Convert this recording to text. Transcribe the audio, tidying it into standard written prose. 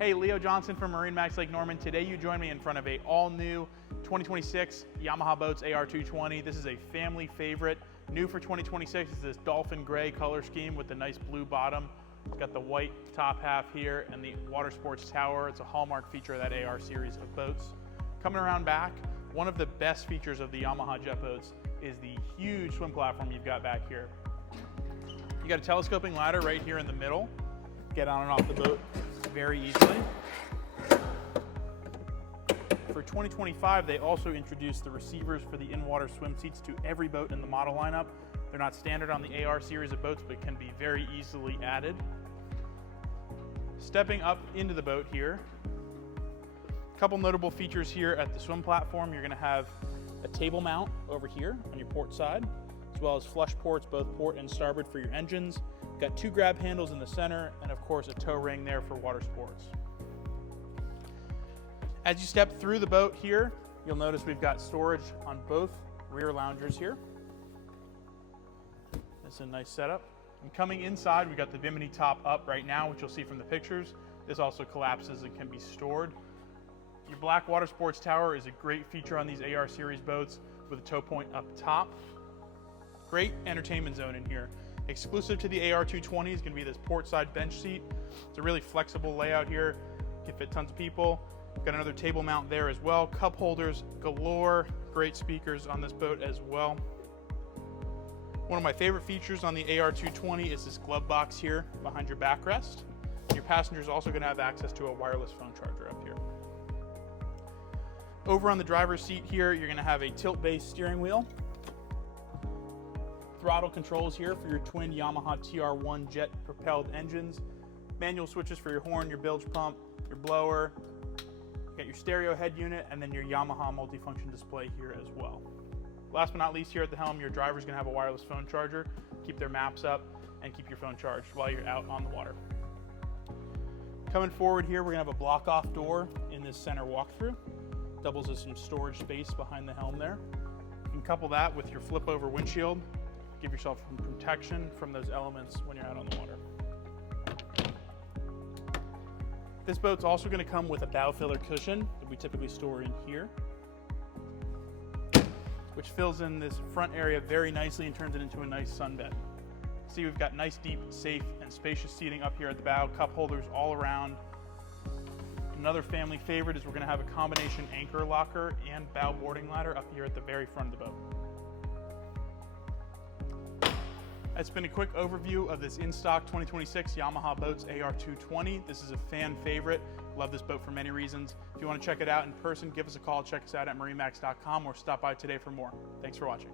Hey, Leo Johnson from MarineMax Lake Norman. Today you join me in front of a all-new 2026 Yamaha Boats AR220. This is a family favorite. New for 2026 is this dolphin gray color scheme with the nice blue bottom. It's got the white top half here and the water sports tower. It's a hallmark feature of that AR series of boats. Coming around back, one of the best features of the Yamaha jet boats is the huge swim platform you've got back here. You got a telescoping ladder right here in the middle. Get on and off the boat very easily. For 2025, they also introduced the receivers for the in-water swim seats to every boat in the model lineup. They're not standard on the AR series of boats, but can be very easily added. Stepping up into the boat here, a couple notable features here at the swim platform. You're going to have a table mount over here on your port side, as well as flush ports, both port and starboard for your engines. Got two grab handles in the center, and of course a tow ring there for water sports. As you step through the boat here, you'll notice we've got storage on both rear loungers here. That's a nice setup. And coming inside, we've got the bimini top up right now, which you'll see from the pictures. This also collapses and can be stored. Your black water sports tower is a great feature on these AR series boats with a tow point up top. Great entertainment zone in here. Exclusive to the AR220 is going to be this port side bench seat. It's a really flexible layout here. Can fit tons of people. Got another table mount there as well. Cup holders galore. Great speakers on this boat as well. One of my favorite features on the AR220 is this glove box here behind your backrest. Your passenger is also going to have access to a wireless phone charger up here. Over on the driver's seat here, you're going to have a tilt-based steering wheel. Throttle controls here for your twin Yamaha TR-1 jet propelled engines. Manual switches for your horn, your bilge pump, your blower. You got your stereo head unit and then your Yamaha multifunction display here as well. Last but not least, here at the helm, your driver's gonna have a wireless phone charger. Keep their maps up and keep your phone charged while you're out on the water. Coming forward here, we're gonna have a block off door in this center walkthrough. Doubles as some storage space behind the helm there. You can couple that with your flip over windshield. Give yourself some protection from those elements when you're out on the water. This boat's also going to come with a bow filler cushion that we typically store in here, which fills in this front area very nicely and turns it into a nice sunbed. See, we've got nice, deep, safe, and spacious seating up here at the bow, cup holders all around. Another family favorite is we're going to have a combination anchor locker and bow boarding ladder up here at the very front of the boat. That's been a quick overview of this in-stock 2026 Yamaha Boats AR220. This is a fan favorite. Love this boat for many reasons. If you want to check it out in person, give us a call. Check us out at MarineMax.com or stop by today for more. Thanks for watching.